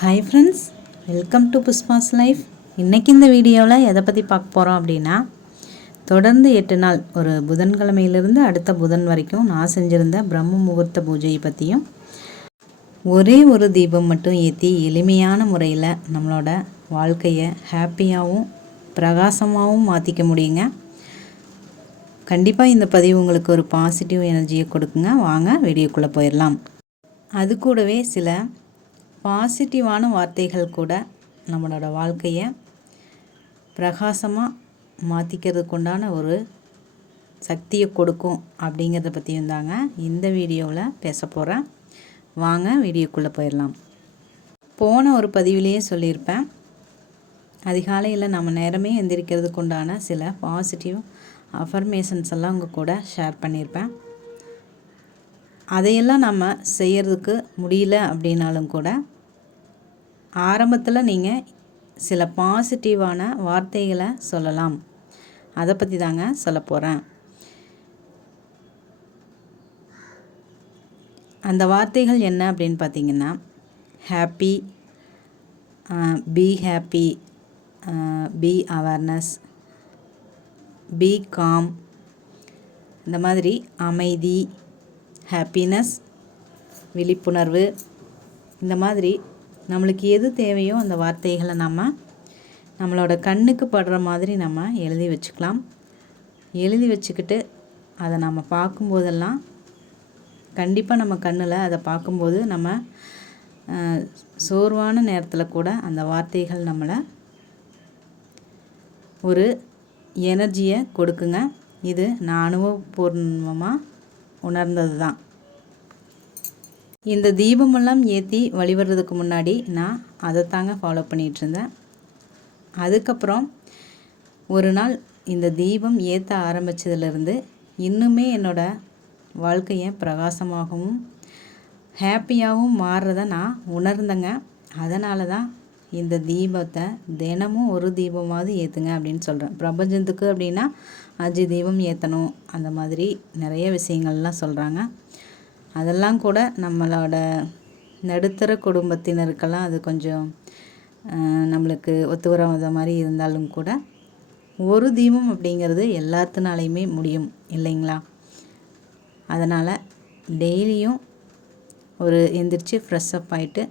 Hi friends, welcome to Pushpa's life. இன்றைக்கி இந்த வீடியோவில் எதை பற்றி பார்க்க போகிறோம் அப்படின்னா, தொடர்ந்து 8 நாள் ஒரு புதன்கிழமையிலிருந்து அடுத்த புதன் வரைக்கும் நான் செஞ்சுருந்த பிரம்ம முகூர்த்த பூஜையை பற்றியும், ஒரே ஒரு தீபம் மட்டும் ஏற்றி எளிமையான முறையில் நம்மளோட வாழ்க்கையை ஹாப்பியாகவும் பிரகாசமாகவும் மாற்றிக்க முடியுங்க. கண்டிப்பாக இந்த பதிவு உங்களுக்கு ஒரு பாசிட்டிவ் எனர்ஜியை கொடுக்குங்க. வாங்க வீடியோக்குள்ளே போயிடலாம். அது கூடவே சில பாசிட்டிவான வார்த்தைகள் கூட நம்மளோட வாழ்க்கையை பிரகாசமாக மாற்றிக்கிறதுக்கு உண்டான ஒரு சக்தியை கொடுக்கும் அப்படிங்கிறத பற்றியும் தாங்க இந்த வீடியோவில் பேச போகிறேன். வாங்க வீடியோக்குள்ளே போயிடலாம். போன ஒரு பதிவிலேயே சொல்லியிருப்பேன், அதிகாலையில் நம்ம நேரமே எந்திரிக்கிறதுக்கு உண்டான சில பாசிட்டிவ் அஃபர்மேஷன்ஸ் எல்லாம் உங்கள் கூட ஷேர் பண்ணியிருப்பேன். அதையெல்லாம் நம்ம செய்கிறதுக்கு முடியல அப்படின்னாலும் கூட ஆரம்பத்தில் நீங்கள் சில பாசிட்டிவான வார்த்தைகளை சொல்லலாம். அதை பற்றி தாங்க சொல்ல போகிறேன். அந்த வார்த்தைகள் என்ன அப்படின்னு பார்த்தீங்கன்னா, happy, be happy, be awareness, be calm, இந்த மாதிரி அமைதி, ஹாப்பினஸ், விழிப்புணர்வு, இந்த மாதிரி நம்மளுக்கு எது தேவையோ அந்த வார்த்தைகளை நம்மளோட கண்ணுக்கு படுற மாதிரி நம்ம எழுதி வச்சுக்கலாம். எழுதி வச்சுக்கிட்டு அதை நம்ம பார்க்கும்போதெல்லாம் கண்டிப்பாக நம்ம கண்ணில் அதை பார்க்கும்போது நம்ம சோர்வான நேரத்தில் கூட அந்த வார்த்தைகள் நம்மளை ஒரு எனர்ஜியை கொடுக்குங்க. இது நான் அனுபவபூர்வமாக உணர்ந்தது தான். இந்த தீபமெல்லாம் ஏற்றி வழிபடுறதுக்கு முன்னாடி நான் அதை தாங்க ஃபாலோ பண்ணிகிட்டு இருந்தேன். அதுக்கப்புறம் ஒரு நாள் இந்த தீபம் ஏற்ற ஆரம்பித்ததுலேருந்து இன்னுமே என்னோடய வாழ்க்கையை பிரகாசமாகவும் ஹாப்பியாகவும் மாறுறத நான் உணர்ந்தேங்க. அதனால தான் இந்த தீபத்தை தினமும் ஒரு தீபமாவது ஏற்றுங்க அப்படின்னு சொல்கிறேன். பிரபஞ்சத்துக்கு அப்படின்னா 5 தீபம் ஏற்றணும், அந்த மாதிரி நிறைய விஷயங்கள்லாம் சொல்கிறாங்க. அதெல்லாம் கூட நம்மளோட நடுத்தர குடும்பத்தினருக்கெல்லாம் அது கொஞ்சம் நம்மளுக்கு ஒத்து வராத மாதிரி இருந்தாலும் கூட ஒரு தீபம் அப்படிங்கிறது எல்லாத்தினாலையுமே முடியும் இல்லைங்களா? அதனால் டெய்லியும் ஒரு எந்திரிச்சு ஃப்ரெஷ்அப் ஆகிட்டு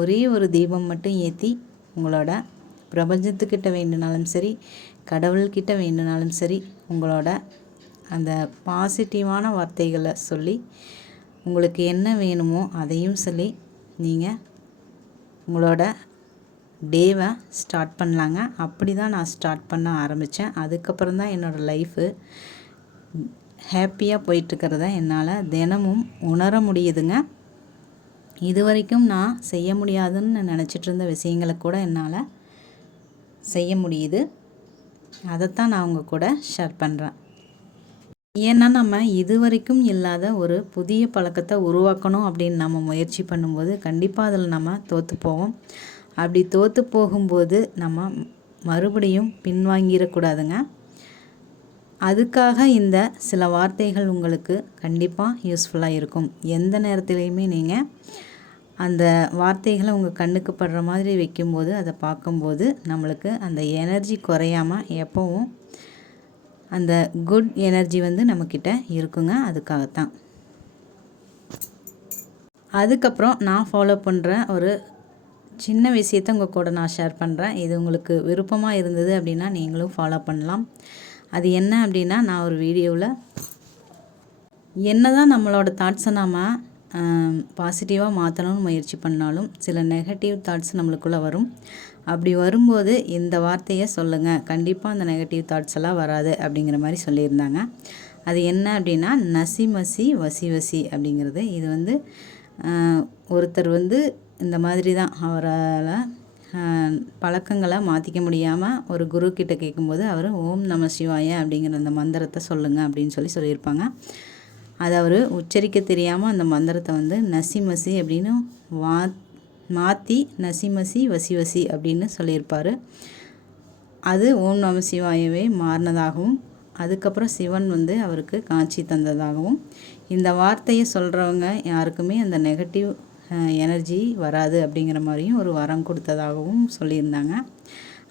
ஒரே ஒரு தீபம் மட்டும் ஏற்றி உங்களோட பிரபஞ்சத்துக்கிட்ட வேண்டுனாலும் சரி, கடவுள்கிட்ட வேண்டுனாலும் சரி, உங்களோட அந்த பாசிட்டிவான வார்த்தைகளை சொல்லி உங்களுக்கு என்ன வேணுமோ அதையும் சொல்லி நீங்கள் உங்களோட டேவை ஸ்டார்ட் பண்ணலாங்க. அப்படி தான் நான் ஸ்டார்ட் பண்ண ஆரம்பித்தேன். அதுக்கப்புறம் தான் என்னோடய லைஃபு ஹாப்பியாக போயிட்டுருக்கிறத என்னால் தினமும் உணர முடியுதுங்க. இது வரைக்கும் நான் செய்ய முடியாதுன்னு நினச்சிட்டு இருந்த விஷயங்களை கூட என்னால் செய்ய முடியுது. அதைத்தான் நான் உங்கள் கூட ஷேர் பண்ணுறேன். ஏன்னா நம்ம இது வரைக்கும் இல்லாத ஒரு புதிய பழக்கத்தை உருவாக்கணும் அப்படின்னு நம்ம முயற்சி பண்ணும்போது கண்டிப்பாக அதில் நம்ம தோற்று போவோம். அப்படி தோற்று போகும்போது நம்ம மறுபடியும் பின்வாங்கிடக்கூடாதுங்க. அதுக்காக இந்த சில வார்த்தைகள் உங்களுக்கு கண்டிப்பாக யூஸ்ஃபுல்லாக இருக்கும். எந்த நேரத்துலையுமே நீங்கள் அந்த வார்த்தைகளை உங்கள் கண்ணுக்கு படுற மாதிரி வைக்கும்போது அதை பார்க்கும்போது நம்மளுக்கு அந்த எனர்ஜி குறையாமல் எப்போவும் அந்த குட் எனர்ஜி நம்மக்கிட்ட இருக்குங்க. அதுக்காகத்தான். அதுக்கப்புறம் நான் ஃபாலோ பண்ணுற ஒரு சின்ன விஷயத்தை உங்கள் கூட நான் ஷேர் பண்ணுறேன். இது உங்களுக்கு விருப்பமாக இருந்தது அப்படின்னா நீங்களும் ஃபாலோ பண்ணலாம். அது என்ன அப்படின்னா, நான் ஒரு வீடியோவில் என்ன தான் நம்மளோட தாட்ஸை நாம் பாசிட்டிவாக மாற்றணும்னு முயற்சி பண்ணாலும் சில நெகட்டிவ் தாட்ஸ் நம்மளுக்குள்ளே வரும். அப்படி வரும்போது இந்த வார்த்தையை சொல்லுங்கள், கண்டிப்பாக அந்த நெகட்டிவ் தாட்ஸ் எல்லாம் வராது அப்படிங்கிற மாதிரி சொல்லியிருந்தாங்க. அது என்ன அப்படின்னா, நசி மசி வசி வசி அப்படிங்கிறது. இது ஒருத்தர் இந்த மாதிரி தான் அவரால் பழக்கங்களை மாற்றிக்க முடியாமல் ஒரு குரு கிட்ட கேட்கும்போது அவர் ஓம் நம சிவாய அப்படிங்கிற அந்த மந்திரத்தை சொல்லுங்கள் அப்படின்னு சொல்லியிருப்பாங்க. அதை அவர் உச்சரிக்க தெரியாமல் அந்த மந்திரத்தை நசி மசி அப்படின்னு மாற்றி நசி மசி வசி வசி அப்படின்னு சொல்லியிருப்பார். அது ஓம் நம சிவாயவே மாறினதாகவும் அதுக்கப்புறம் சிவன் அவருக்கு காட்சி தந்ததாகவும், இந்த வார்த்தையை சொல்கிறவங்க யாருக்குமே அந்த நெகட்டிவ் எனர்ஜி வராது அப்படிங்கிற மாதிரியும் ஒரு வரம் கொடுத்ததாகவும் சொல்லியிருந்தாங்க.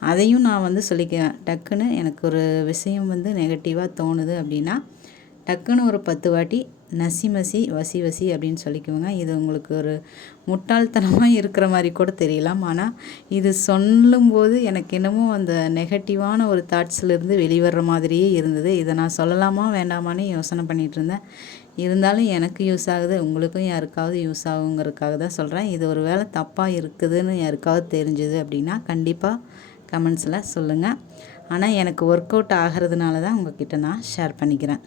அதையும் நான் வந்து சொல்லிக்குவேன். டக்குன்னு எனக்கு ஒரு விஷயம் வந்து நெகட்டிவாக தோணுது அப்படின்னா டக்குன்னு ஒரு 10 வாட்டி நசி மசி வசி வசி அப்படின்னு சொல்லிக்குவோங்க. இது உங்களுக்கு ஒரு முட்டாள்தனமாக இருக்கிற மாதிரி கூட தெரியலாம். ஆனால் இது சொல்லும்போது எனக்கு என்னமோ அந்த நெகட்டிவான ஒரு தாட்ஸ்லேருந்து வெளிவர்ற மாதிரியே இருந்தது. இதை நான் சொல்லலாமா வேண்டாமான்னு யோசனை பண்ணிகிட்டு இருந்தேன். இருந்தாலும் எனக்கு யூஸ் ஆகுது, உங்களுக்கும் யாருக்காவது யூஸ் ஆகுங்கிறதுக்காக தான் சொல்கிறேன். இது ஒரு வேளை தப்பாக இருக்குதுன்னு யாருக்காவது தெரிஞ்சுது அப்படின்னா கண்டிப்பாக கமெண்ட்ஸில் சொல்லுங்கள். ஆனால் எனக்கு ஒர்க் அவுட் ஆகிறதுனால தான் உங்கள்கிட்ட நான் ஷேர் பண்ணிக்கிறேன்.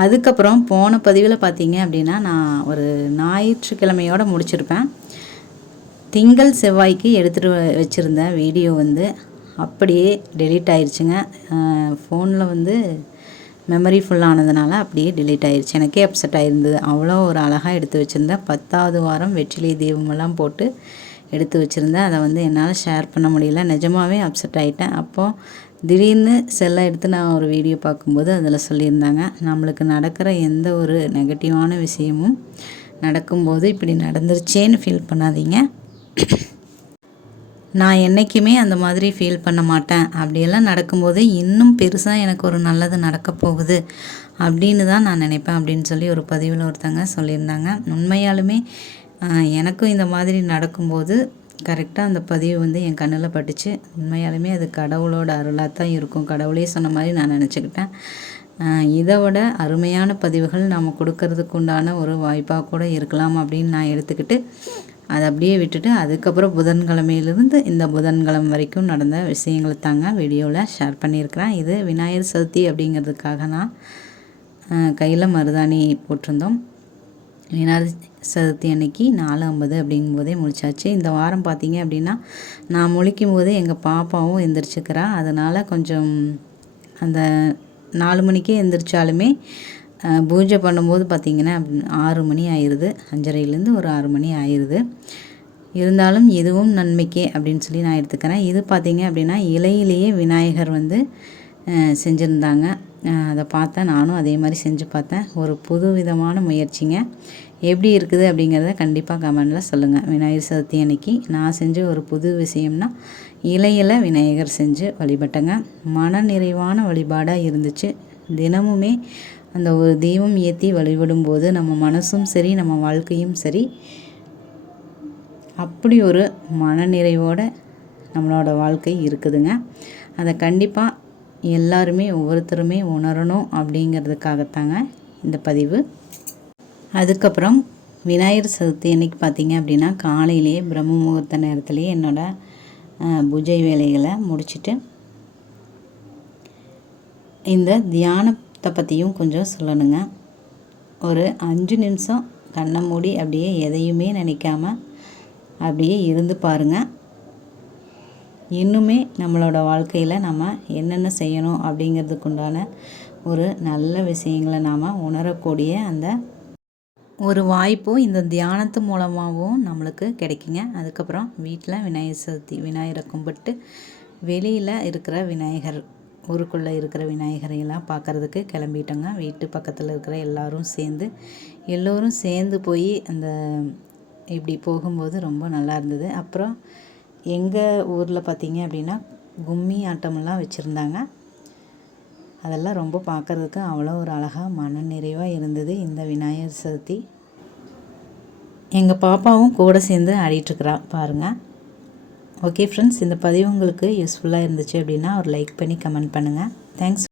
அதுக்கப்புறம் போன பதிவில் பார்த்தீங்க அப்படின்னா நான் ஒரு ஞாயிற்றுக்கிழமையோடு முடிச்சிருப்பேன். திங்கள் செவ்வாய்க்கு எடுத்துகிட்டு வச்சுருந்த வீடியோ வந்து அப்படியே டெலீட் ஆயிடுச்சுங்க. ஃபோனில் வந்து மெமரி ஃபுல்லானதுனால அப்படியே டெலீட் ஆயிடுச்சு. எனக்கே அப்செட் ஆகிருந்தது. அவ்வளோ ஒரு அழகாக எடுத்து வச்சுருந்தேன். 10வது வாரம் வெற்றிலை தீபமெல்லாம் போட்டு எடுத்து வச்சுருந்தேன். அதை வந்து என்னால் ஷேர் பண்ண முடியல. நிஜமாகவே அப்செட் ஆகிட்டேன். அப்போது திடீர்னு செல்லை எடுத்து நான் ஒரு வீடியோ பார்க்கும்போது அதில் சொல்லியிருந்தாங்க, நம்மளுக்கு நடக்கிற எந்த ஒரு நெகட்டிவான விஷயமும் நடக்கும்போது இப்படி நடந்துருச்சேன்னு ஃபீல் பண்ணாதீங்க. நான் என்றைக்குமே அந்த மாதிரி ஃபீல் பண்ண மாட்டேன். அப்படியெல்லாம் நடக்கும்போது இன்னும் பெருசாக எனக்கு ஒரு நல்லது நடக்க போகுது அப்படின்னு தான் நான் நினைப்பேன் அப்படின்னு சொல்லி ஒரு பதிவில் ஒருத்தங்க சொல்லியிருந்தாங்க. உண்மையாலுமே எனக்கும் இந்த மாதிரி நடக்கும்போது கரெக்டாக அந்த பதிவு வந்து என் கண்ணில் பட்டுச்சு. உண்மையாலுமே அது கடவுளோட அருளாக தான் இருக்கும். கடவுளே சொன்ன மாதிரி நான் நினச்சிக்கிட்டேன். இதை விட அருமையான பதிவுகள் நம்ம கொடுக்கறதுக்கு உண்டான ஒரு வாய்ப்பாக கூட இருக்கலாம் அப்படின்னு நான் எடுத்துக்கிட்டு அதை அப்படியே விட்டுட்டு அதுக்கப்புறம் புதன்கிழமையிலிருந்து இந்த புதன்கிழமை வரைக்கும் நடந்த விஷயங்களை தாங்க வீடியோவில் ஷேர் பண்ணியிருக்கிறேன். இது விநாயகர் சதுர்த்தி அப்படிங்கிறதுக்காக நான் கையில் மருதாணி போட்டிருந்தோம். விநாயகர் சதுர்த்தி அன்னைக்கு 4:50 அப்படிங்கும்போதே முழிச்சாச்சு. இந்த வாரம் பார்த்திங்க அப்படின்னா நான் முழிக்கும் போது எங்கள் பாப்பாவும் எந்திரிச்சுக்கிறா. அதனால் கொஞ்சம் அந்த 4 மணிக்கே எந்திரிச்சாலுமே பூஜை பண்ணும்போது பார்த்திங்கன்னா 6 மணி ஆயிடுது. 5:30லேருந்து ஒரு 6 மணி ஆயிடுது. இருந்தாலும் இதுவும் நன்மைக்கே அப்படின்னு சொல்லி நான் எடுத்துக்கிறேன். இது பார்த்திங்க அப்படின்னா இலையிலேயே விநாயகர் வந்து செஞ்சுருந்தாங்க. அதை பார்த்தேன். நானும் அதே மாதிரி செஞ்சு பார்த்தேன். ஒரு புது விதமான முயற்சிங்க. எப்படி இருக்குது அப்படிங்கிறத கண்டிப்பாக கமெண்டில் சொல்லுங்கள். விநாயகர் சதுர்த்தி அன்னைக்கு நான் செஞ்ச ஒரு புது விஷயம்னா இலையில் விநாயகர் செஞ்சு வழிபட்டேங்க. மன நிறைவான வழிபாடாக இருந்துச்சு. தினமுமே அந்த ஒரு தீபம் ஏற்றி வழிபடும்போது நம்ம மனசும் சரி நம்ம வாழ்க்கையும் சரி அப்படி ஒரு மனநிறைவோடு நம்மளோட வாழ்க்கை இருக்குதுங்க. அதை கண்டிப்பாக எல்லாருமே ஒவ்வொருத்தருமே உணரணும் அப்படிங்கிறதுக்காகத்தாங்க இந்த பதிவு. அதுக்கப்புறம் விநாயகர் சதுர்த்தி அன்னைக்கு பார்த்திங்க அப்படின்னா காலையிலேயே பிரம்ம முகூர்த்த நேரத்துலேயே என்னோடய பூஜை வேலைகளை முடிச்சுட்டு இந்த தியானத்தை பற்றியும் கொஞ்சம் சொல்லணுங்க. ஒரு 5 நிமிஷம் கண்ணை மூடி அப்படியே எதையுமே நினைக்காம அப்படியே இருந்து பாருங்கள். இன்னுமே நம்மளோட வாழ்க்கையில் நம்ம என்னென்ன செய்யணும் அப்படிங்கிறதுக்குண்டான ஒரு நல்ல விஷயங்களை நாம் உணரக்கூடிய அந்த ஒரு வாய்ப்பும் இந்த தியானத்து மூலமாகவும் நம்மளுக்கு கிடைக்குங்க. அதுக்கப்புறம் வீட்டில் விநாயகர் சதுர்த்தி விநாயகரை கும்பிட்டு வெளியில் இருக்கிற விநாயகர் ஊருக்குள்ளே இருக்கிற விநாயகரையெல்லாம் பார்க்குறதுக்கு கிளம்பிட்டோங்க. வீட்டு பக்கத்தில் இருக்கிற எல்லோரும் சேர்ந்து போய் அந்த இப்படி போகும்போது ரொம்ப நல்லா இருந்தது. அப்புறம் எங்கள் ஊரில் பார்த்திங்க அப்படின்னா கும்மி ஆட்டமெல்லாம் வச்சுருந்தாங்க. அதெல்லாம் ரொம்ப பார்க்குறதுக்கு அவ்வளோ ஒரு அழகாக மன நிறைவாக இருந்தது இந்த விநாயகர் சதுர்த்தி. எங்கள் பாப்பாவும் கூட சேர்ந்து ஆடிட்டுருக்குறா பாருங்கள். ஓகே ஃப்ரெண்ட்ஸ், இந்த பதிவு உங்களுக்கு யூஸ்ஃபுல்லாக இருந்துச்சு அப்படின்னா ஒரு லைக் பண்ணி கமெண்ட் பண்ணுங்கள். தேங்க்ஸ்.